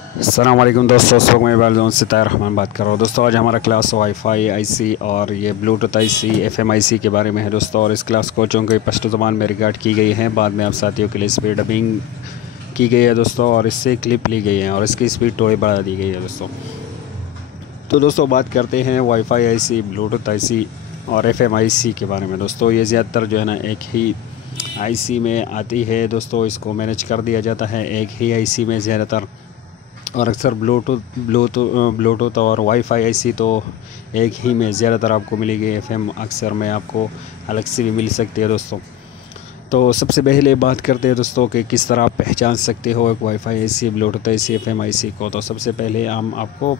अस्सलाम वालेकुम दोस्तों, इस वक्त मैं बालजोन से ताहिर रहमान बात कर रहा हूँ। दोस्तों आज हमारा क्लास वाईफाई आईसी और ये ब्लूटूथ आईसी एफएमआईसी के बारे में है दोस्तों। और इस क्लास को चूँकि पश्तो ज़बान में रिकॉर्ड की गई है, बाद में आप साथियों के लिए इस पर डबिंग की गई है दोस्तों, और इससे क्लिप ली गई है और इसकी स्पीड थोड़ी बढ़ा दी गई है दोस्तों। तो दोस्तों बात करते हैं वाईफाई आईसी, ब्लूटूथ आईसी और एफएमआईसी के बारे में दोस्तों। ये ज़्यादातर जो है ना एक ही आईसी में आती है दोस्तों, इसको मैनेज कर दिया जाता है एक ही आईसी में ज़्यादातर। और अक्सर ब्लूटूथ और वाईफाई आईसी तो एक ही में ज़्यादातर आपको मिलेगी। एफएम अक्सर में आपको अलग से भी मिल सकती है दोस्तों। तो सबसे पहले बात करते हैं दोस्तों कि किस तरह आप पहचान सकते हो एक wifi IC, Bluetooth IC, FM IC को। तो सबसे पहले हम आपको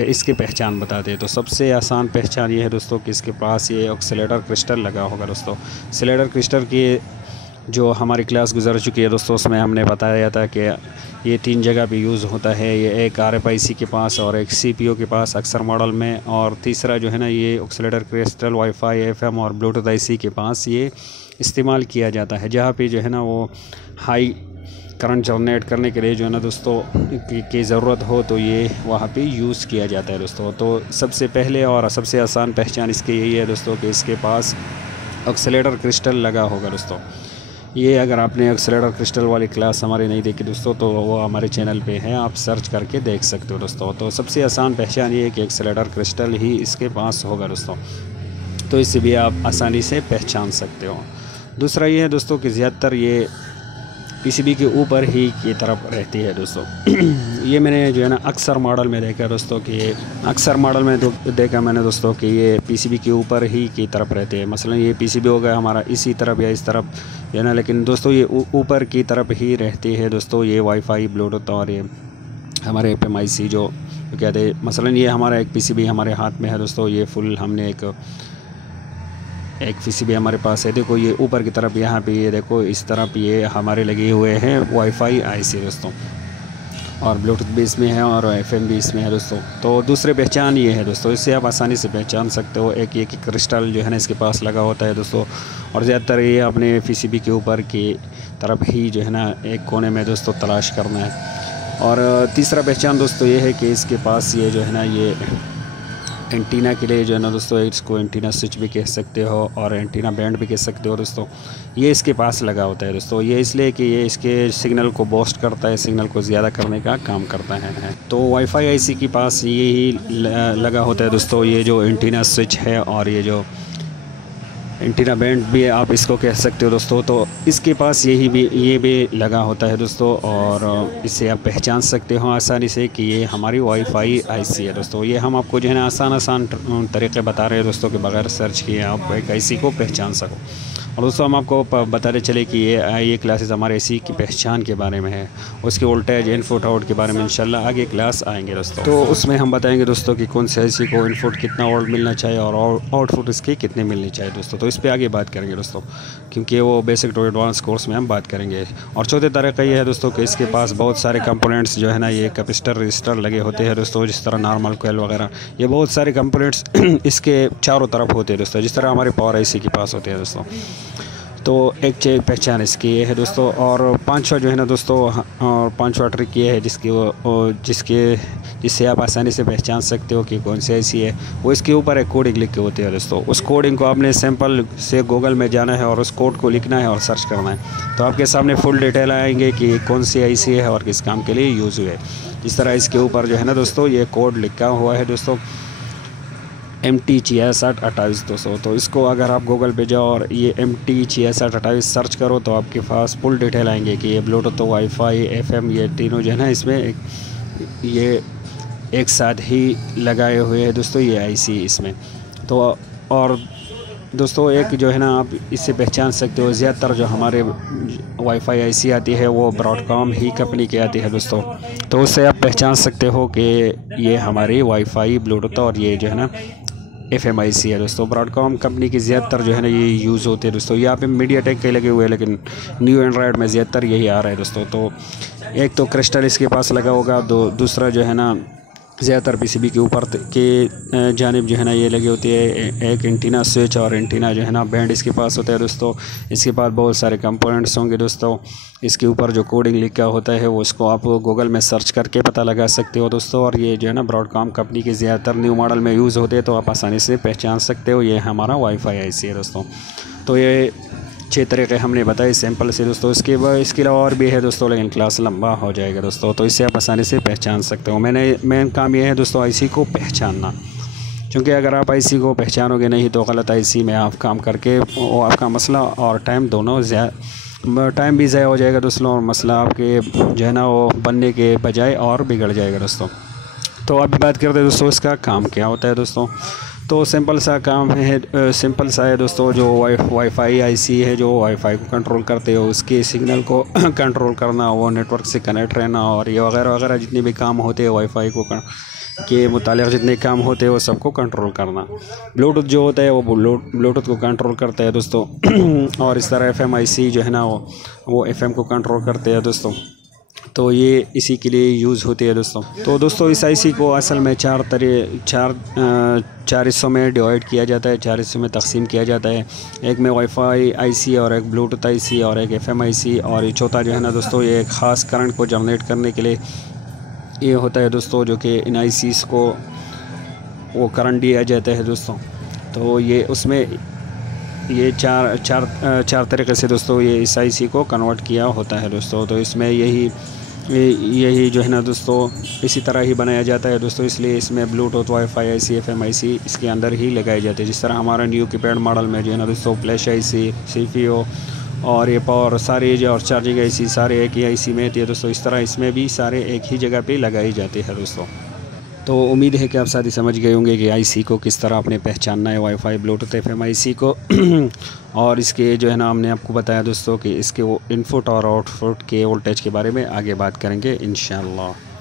इसकी पहचान बताते हैं। तो सबसे आसान पहचान ये है दोस्तों कि इसके पास ये ऑक्सीलेटर क्रिस्टल लगा होगा दोस्तों। ऑक्सीलेटर क्रिस्टल की जो हमारी क्लास गुजर चुकी है दोस्तों, उसमें हमने बताया था कि ये 3 जगह पे यूज़ होता है। ये एक आरएफआईसी के पास और एक सीपीयू के पास अक्सर मॉडल में, और तीसरा जो है ना ये ऑक्सीलेटर क्रिस्टल वाईफाई एफएम और ब्लूटूथ आईसी के पास ये इस्तेमाल किया जाता है, जहाँ पे जो है ना वो हाई करंट जनरेट करने के लिए जो है ना दोस्तों की ज़रूरत हो तो ये वहाँ पे यूज़ किया जाता है दोस्तों। तो सबसे पहले और सबसे आसान पहचान इसकी यही है दोस्तों कि इसके पास ऑक्सीलेटर क्रिस्टल लगा होगा दोस्तों। ये अगर आपने एक्सेलेटर क्रिस्टल वाली क्लास हमारी नहीं देखी दोस्तों, तो वो हमारे चैनल पे है, आप सर्च करके देख सकते हो दोस्तों। तो सबसे आसान पहचान ये है कि एक्सेलेटर क्रिस्टल ही इसके पास होगा दोस्तों, तो इसे भी आप आसानी से पहचान सकते हो। दूसरा ये है दोस्तों कि ज़्यादातर ये पीसीबी के ऊपर ही की तरफ रहती है दोस्तों। ये मैंने जो है ना अक्सर मॉडल में देखा दोस्तों कि अक्सर मॉडल में देखा मैंने दोस्तों कि ये पीसीबी के ऊपर ही की तरफ रहते हैं। मसलन ये पीसीबी हो गया हमारा इसी तरफ या इस तरफ है ना, लेकिन दोस्तों ये ऊपर की तरफ ही रहती है दोस्तों। ये वाईफाई, ब्लूटूथ और ये हमारे एफएमआईसी जो कहते हैं। मसलन ये हमारा एक पीसीबी हमारे हाथ में है दोस्तों, ये फुल हमने एक पीसीबी हमारे पास है। देखो ये ऊपर की तरफ यहाँ पे ये देखो इस तरफ ये हमारे लगे हुए हैं वाईफाई आईसी दोस्तों, और ब्लूटूथ भी इसमें है और एफएम भी इसमें है दोस्तों। तो दूसरी पहचान ये है दोस्तों, इससे आप आसानी से पहचान सकते हो। एक ये कि क्रिस्टल जो है ना इसके पास लगा होता है दोस्तों, और ज़्यादातर ये अपने पीसीबी के ऊपर की तरफ ही जो है ना एक कोने में दोस्तों तलाश करना है। और तीसरा पहचान दोस्तों ये है कि इसके पास ये जो है ना ये एंटीना के लिए जो है ना दोस्तों, इसको एंटीना स्विच भी कह सकते हो और एंटीना बैंड भी कह सकते हो दोस्तों। ये इसके पास लगा होता है दोस्तों। ये इसलिए कि ये इसके सिग्नल को बूस्ट करता है, सिग्नल को ज़्यादा करने का काम करता है। तो वाईफाई आईसी के पास ये ही लगा होता है दोस्तों, ये जो एंटीना स्विच है और ये जो एंटीना बैंड भी आप इसको कह सकते हो दोस्तों। तो इसके पास ये भी लगा होता है दोस्तों, और इससे आप पहचान सकते हो आसानी से कि ये हमारी वाईफाई आईसी है दोस्तों। ये हम आपको जो है ना आसान तरीक़े बता रहे हैं दोस्तों कि बगैर सर्च किए आप एक आईसी को पहचान सको। और दोस्तों हम आपको बताते चले कि ये क्लासेस हमारे आईसी की पहचान के बारे में है, उसके वोल्टेज, इनपुट आउट के बारे में इंशाल्लाह आगे क्लास आएंगे दोस्तों। तो उसमें हम बताएंगे दोस्तों कि कौन से आईसी को इनपुट कितना वोल्ट मिलना चाहिए और आउटपुट इसके कितने मिलने चाहिए दोस्तों। तो इस पर आगे बात करेंगे दोस्तों, क्योंकि वो बेसिक टू एडवांस कोर्स में हम बात करेंगे। और चौथे तरीका ये है दोस्तों कि इसके पास बहुत सारे कंपोनेंट्स जो है ना ये कैपेसिटर, रजिस्टर लगे होते हैं दोस्तों, जिस तरह नॉर्मल कोयल वगैरह, ये बहुत सारे कंपोनेंट्स इसके चारों तरफ होते हैं दोस्तों, जिस तरह हमारे पावर आईसी के पास होते हैं दोस्तों। तो एक चीज़ पहचान इसकी ये है दोस्तों। और पांचवा जो है ना दोस्तों, और पांचवा ट्रिक ये है जिससे आप आसानी से पहचान सकते हो कि कौन सी ऐसी है। वो इसके ऊपर एक कोडिंग लिख के होती है दोस्तों। उस कोडिंग को आपने सैंपल से गूगल में जाना है और उस कोड को लिखना है और सर्च करना है, तो आपके सामने फुल डिटेल आएंगे कि कौन सी आईसी है और किस काम के लिए यूज़ हुए। इस तरह इसके ऊपर जो है ना दोस्तों ये कोड लिखा हुआ है दोस्तों, MT6628 दोस्तों। तो इसको अगर आप गूगल पे जाओ और ये MT6628 सर्च करो तो आपके पास फुल डिटेल आएंगे कि ये ब्लूटूथ, वाईफाई, एफएम, ये तीनों जो है ना इसमें ये एक साथ ही लगाए हुए हैं दोस्तों ये आईसी इसमें। तो और दोस्तों एक जो है ना आप इससे पहचान सकते हो, ज़्यादातर जो हमारे वाईफाई आईसी आती है वो ब्रॉडकॉम ही कंपनी की आती है दोस्तों। तो उससे आप पहचान सकते हो कि ये हमारी वाईफाई, ब्लूटूथ और ये जो है ना एफएमआईसी है दोस्तों। ब्रॉडकॉम कंपनी की ज़्यादातर जो है ना ये यूज़ होते हैं दोस्तों। यहाँ पे मीडियाटेक के लगे हुए हैं, लेकिन न्यू एंड्रॉयड में ज़्यादातर यही आ रहा है दोस्तों। तो एक तो क्रिस्टल इसके पास लगा होगा, दूसरा जो है ना ज़्यादातर पीसीबी के ऊपर के जानिब जो है ना ये लगी होती है एक एंटीना स्विच, और एंटीना जो है ना बैंड इसके पास होता है दोस्तों। इसके पास बहुत सारे कंपोनेंट्स होंगे दोस्तों। इसके ऊपर जो कोडिंग लिखा होता है वो इसको आप गूगल में सर्च करके पता लगा सकते हो दोस्तों। और ये जो है ना ब्रॉडकॉम कंपनी के ज़्यादातर न्यू मॉडल में यूज़ होते हैं, तो आप आसानी से पहचान सकते हो। ये हमारा वाईफाई आईसी है दोस्तों। तो ये 6 तरीक़े हमने बताए सैंपल से दोस्तों। इसके अलावा और भी है दोस्तों, लेकिन क्लास लंबा हो जाएगा दोस्तों, तो इससे आप आसानी से पहचान सकते हो। मेन काम ये है दोस्तों आईसी को पहचानना, क्योंकि अगर आप आईसी को पहचानोगे नहीं तो गलत आईसी में आप काम करके वो आपका मसला और टाइम दोनों टाइम भी ज़ाया हो जाएगा दोस्तों, और मसला आपके जो है ना वो बनने के बजाय और बिगड़ जाएगा दोस्तों। तो अभी बात करते हैं दोस्तों इसका काम क्या होता है दोस्तों। तो सिंपल सा काम है, सिंपल सा है दोस्तों। जो वाईफाई आईसी है जो वाईफाई को कंट्रोल करते हो, उसके सिग्नल को कंट्रोल करना, वो नेटवर्क से कनेक्ट रहना, और ये वगैरह वगैरह जितने भी काम होते हैं वाईफाई को के मुतालिक जितने काम होते हैं वो सबको कंट्रोल करना। ब्लूटूथ जो होता है वो ब्लूटूथ को कंट्रोल करता है दोस्तों। और इस तरह एफएम आईसी जो है ना वो एफएम को कंट्रोल करते हैं दोस्तों। तो ये इसी के लिए यूज़ होती है दोस्तों। तो दोस्तों इस आईसी को असल में चार हिस्सों में डिवाइड किया जाता है, 4 हिस्सों में तकसीम किया जाता है। एक में वाईफाई आईसी और एक ब्लूटूथ आईसी और एक एफएम आईसी, और ये चौथा जो है ना दोस्तों ये एक ख़ास करंट को जनरेट करने के लिए ये होता है दोस्तों, जो कि इन आईसीस को वो करंट दिया जाता है दोस्तों। तो ये उसमें ये चार तरीक़े से दोस्तों ये इस आईसी को कन्वर्ट किया होता है दोस्तों। तो इसमें यही जो है ना दोस्तों इसी तरह ही बनाया जाता है दोस्तों। इसलिए इसमें Bluetooth wifi IC FM IC इसके अंदर ही लगाए जाते हैं। जिस तरह हमारा न्यू कीपैड मॉडल में जो है ना दोस्तों फ्लैश आईसी, सीपीयू और ये पावर सारे जो और चार्जिंग आईसी सारे एक ही आईसी में थे दोस्तों, इस तरह इसमें भी सारे एक ही जगह पे लगाए जाते हैं दोस्तों। तो उम्मीद है कि आप साथी समझ गए होंगे कि आईसी को किस तरह आपने पहचानना है, वाईफाई ब्लूटूथ एफएम आईसी को। और इसके जो है ना हमने आपको बताया दोस्तों कि इसके वो इनपुट और आउटपुट के वोल्टेज के बारे में आगे बात करेंगे इंशाअल्लाह।